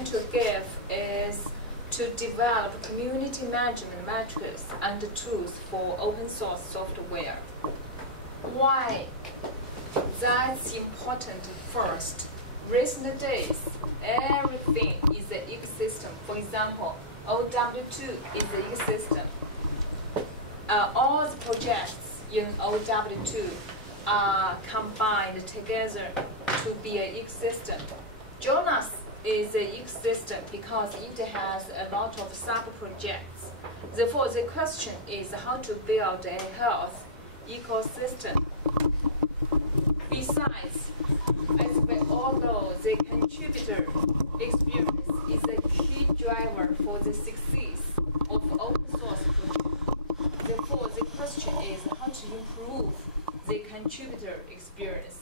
trying to give is to develop community management metrics and tools for open source software. Why that's important? First, recent days, everything is an ecosystem. For example, OW2 is an ecosystem. All the projects in OW2 are combined together to be an ecosystem. GNOME is an ecosystem because it has a lot of sub-projects. Therefore, the question is how to build a health ecosystem. Besides, as we all know, the contributor experience is a key driver for the success of open source projects. Therefore, the question is how to improve the contributor experience.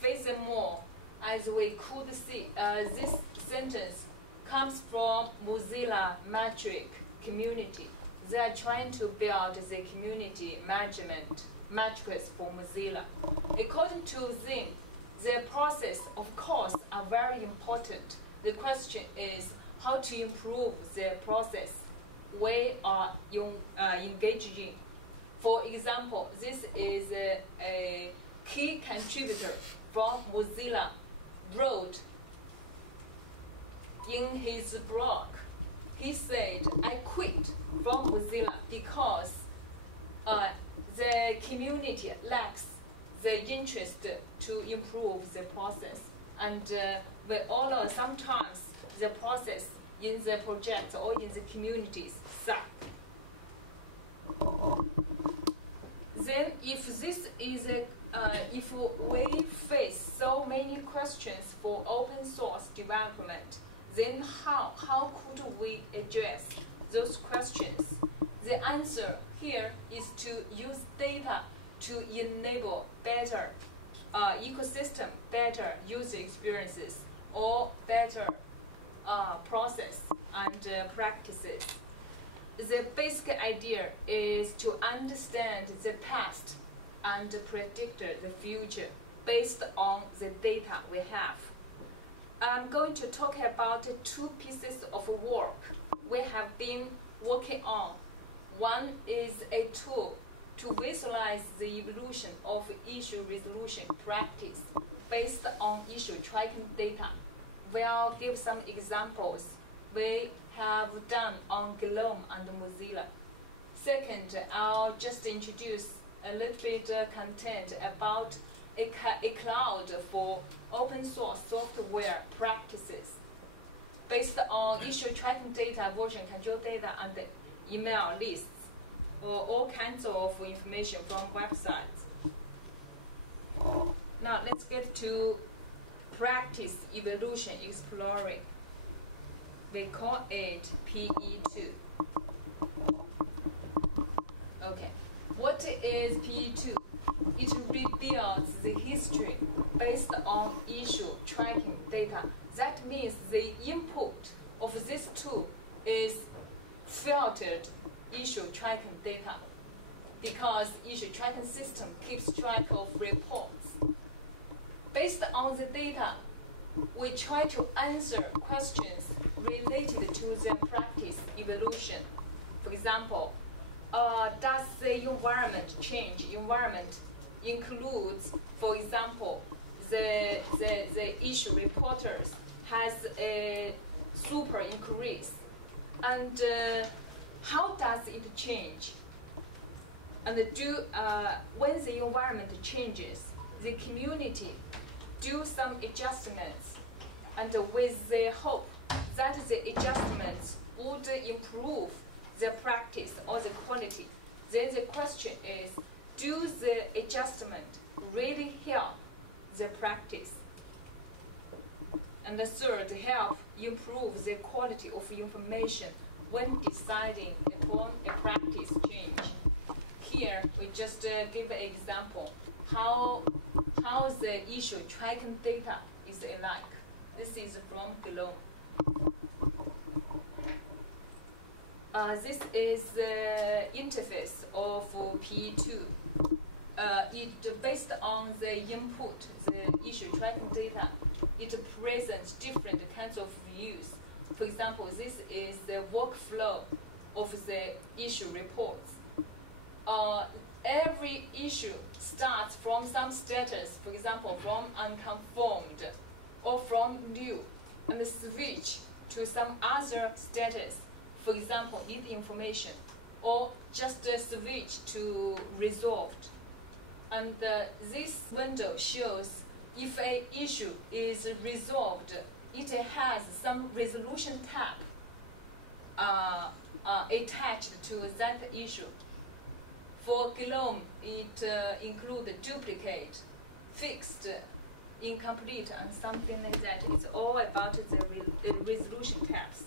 Furthermore, as we could see, this sentence comes from Mozilla metric community. They are trying to build the community management metrics for Mozilla. According to them, their process, of course, are very important. The question is how to improve their process we are engaging. For example, this is a key contributor from Mozilla wrote in his blog. He said, I quit from Mozilla because the community lacks the interest to improve the process. And we all know sometimes the process in the project or in the communities suck. Then if this is if we face so many questions for open source development, then how could we address those questions? The answer here is to use data to enable better ecosystem, better user experiences, or better process and practices. The basic idea is to understand the past and predict the future based on the data we have. I'm going to talk about two pieces of work we have been working on. One is a tool to visualize the evolution of issue resolution practice based on issue tracking data. We'll give some examples we have done on GNOME and Mozilla. Second, I'll just introduce a little bit content about a cloud for open source software practices based on issue tracking data, version control data, and email lists, or all kinds of information from websites. Now let's get to practice evolution exploring. We call it PE2. Okay, what is PE2? It reveals the history based on issue tracking data. That means the input of this tool is filtered issue tracking data because issue tracking system keeps track of reports. Based on the data, we try to answer questions related to the practice evolution. For example, does the environment change? Environment includes, for example, the issue reporters has a super increase. And how does it change? And when the environment changes, the community do some adjustments, and with the hope that the adjustments would improve the practice or the quality. Then the question is, do the adjustment really help the practice? And the third, help improve the quality of information when deciding upon a practice change. Here, we just give an example how the issue tracking data is alike. This is from GNOME. This is the interface of PE2. It based on the input, the issue tracking data. it presents different kinds of views. For example, this is the workflow of the issue reports. Every issue starts from some status, for example, from unconfirmed or from new, and switch to some other status, for example, need information, or just switch to resolved. And this window shows if an issue is resolved, it has some resolution tab attached to that issue. For GNOME, it includes duplicate, fixed, incomplete, and something like that. It's all about the resolution tabs.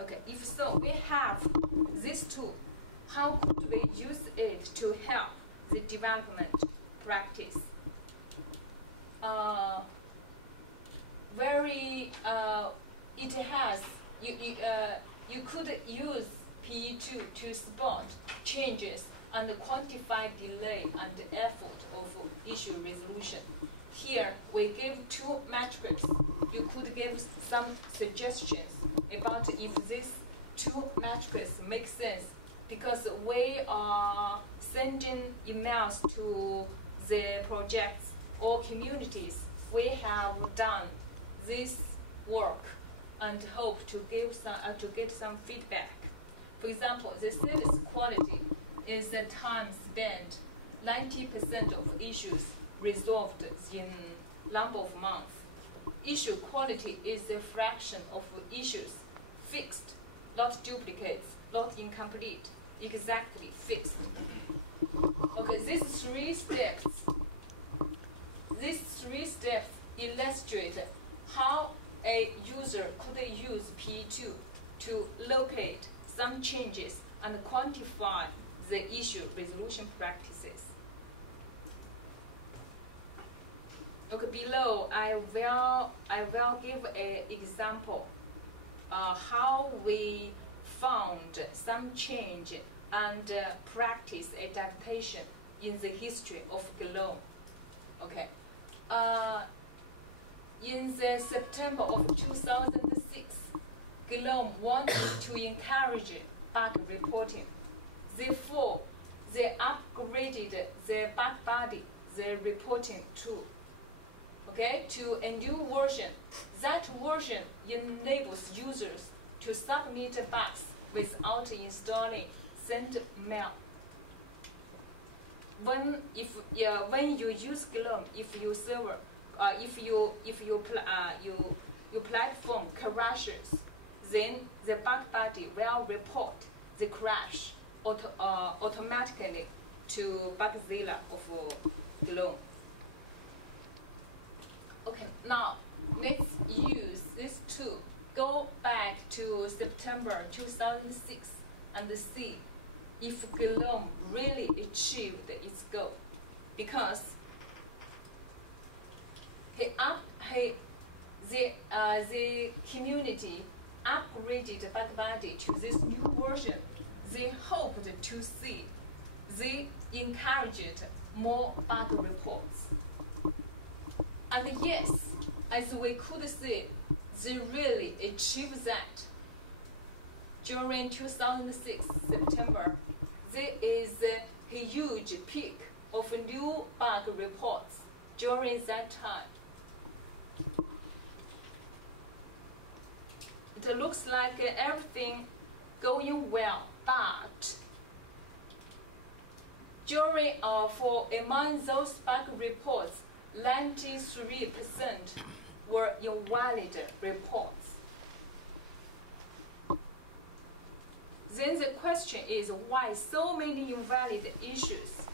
Okay, if so, we have this tool. How could we use it to help the development practice? It has, you could use PE2 to spot changes and quantify delay and effort of issue resolution. Here, we give two metrics. You could give some suggestions about if these two metrics make sense, because we are sending emails to the projects or communities. We have done this work and hope to give to get some feedback. For example, the service quality is the time spent. 90% of issues resolved in number of months. Issue quality is the fraction of issues fixed, not duplicates, not incomplete, exactly fixed. Okay, these three steps illustrate how a user could use PE2 to locate some changes and quantify the issue resolution practices. Okay, below I will give an example how we found some change and practice adaptation in the history of GNOME. Okay. In the September of 2006, GNOME wanted to encourage bug reporting. Therefore, they upgraded the bug body, the reporting tool, okay, to a new version. That version enables users to submit bugs without installing send mail. When you use GNOME, if your server, your platform crashes, then the bug body will report the crash automatically to Bugzilla of GNOME. Okay, now let's use this tool. Go back to September 2006 and see if GNOME really achieved its goal, because the community upgraded BugBuddy to this new version. They hoped to see, they encouraged more bug reports. And yes, as we could see, they really achieved that. During 2006 September, there is a huge peak of new bug reports during that time. It looks like everything going well, but during among those bug reports, 93% were invalid reports. Then the question is, why so many invalid issues?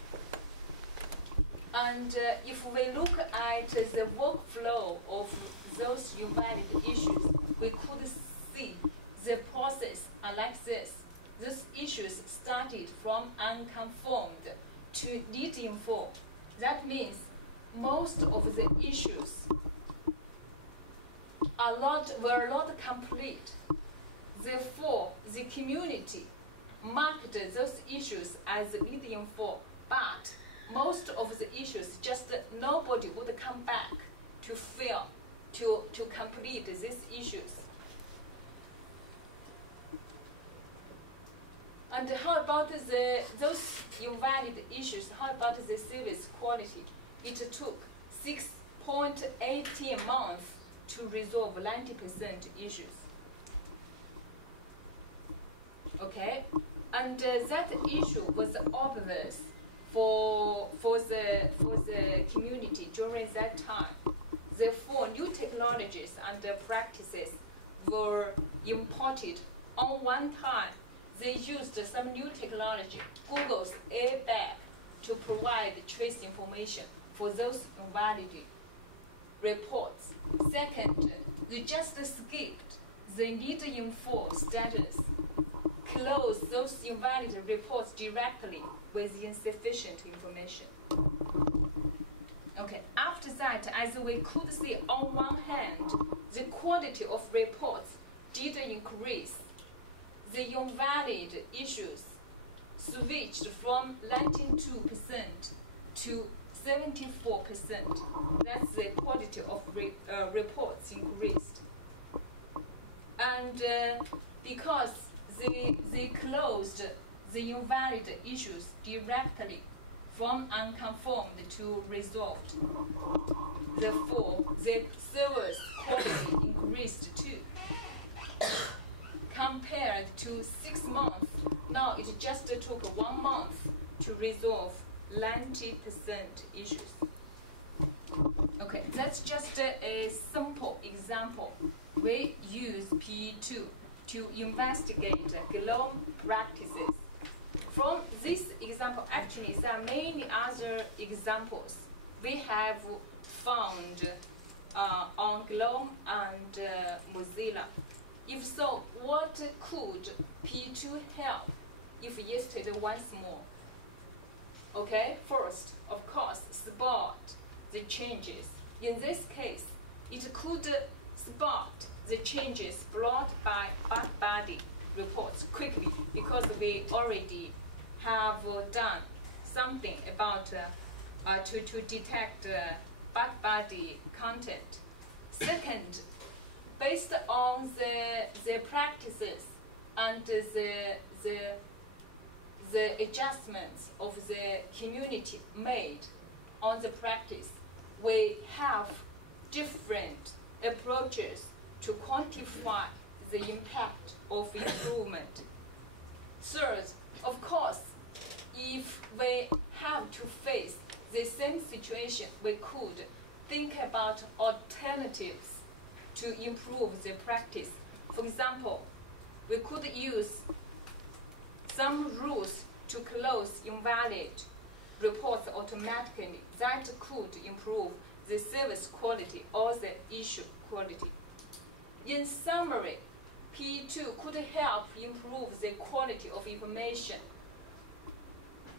And if we look at the workflow of those invalid issues, we could see the process like this. These issues started from unconfirmed to need info. That means most of the issues were not complete. Therefore, the community marked those issues as need info, but most of the issues just nobody would come back to fail to complete these issues. And how about those invalid issues? How about the service quality? It took 6.18 months to resolve 90% issues. Okay, and that issue was obvious for the community during that time. Therefore, new technologies and practices were imported on one time. They used some new technology, Google's airbag, to provide trace information for those invalid reports. Second, they just skipped the need info status, close those invalid reports directly with insufficient information. Okay, after that, as we could see, on one hand, the quality of reports did increase. The invalid issues switched from 92% to 74%. That's the quality of reports increased. And because they closed the invalid issues directly from unconfirmed to resolved. Therefore, the service quality increased too. Compared to 6 months, now it just took 1 month to resolve 90% issues. Okay, that's just a simple example. We use PE2 to investigate GNOME practices. From this example, actually, there are many other examples we have found on GNOME and Mozilla. If so, what could PE2 help if listed once more? Okay, first, of course, spot the changes. In this case, it could spot the changes brought by bug body reports quickly because we already have done something about to detect bug body content. Second, based on the practices and the adjustments of the community made on the practice, we have different approaches to quantify the impact of improvement. Third, of course, if we have to face the same situation, we could think about alternatives to improve the practice. For example, we could use some rules to close invalid reports automatically. That could improve the service quality or the issue quality. In summary, PE2 could help improve the quality of information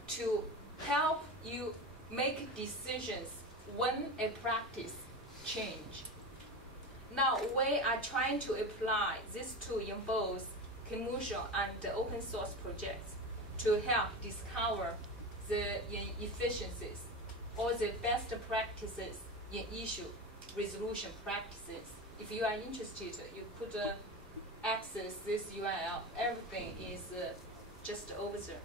to help you make decisions when a practice change. Now, we are trying to apply this tool in both commercial and open source projects to help discover the inefficiencies or the best practices in issue resolution practices. If you are interested, you could access this URL. Everything is just over there.